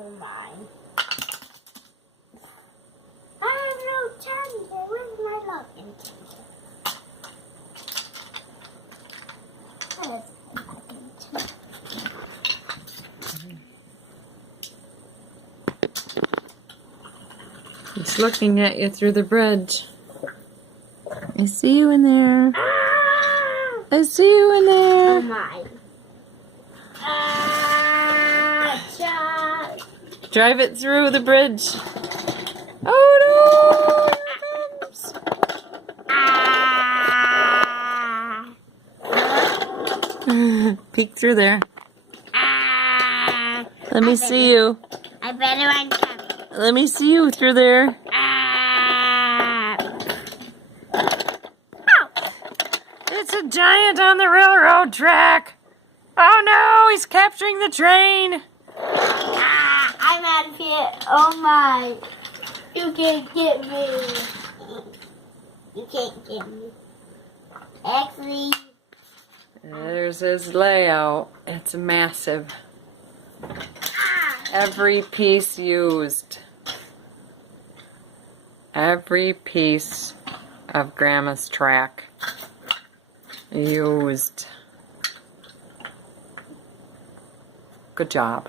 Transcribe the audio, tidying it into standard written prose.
Oh my. I have no charger. Where's my login charger? It's looking at you through the bridge. I see you in there. I see you in there. Oh my. Drive it through the bridge. Oh no! Here it comes. Peek through there. Let me see you. I better run coming. Let me see you through there. It's a giant on the railroad track. Oh no, he's capturing the train. I'm out of here. Oh my. You can't get me. You can't get me. Actually. There's his layout. It's massive. Every piece used. Every piece of Grandma's track used. Good job.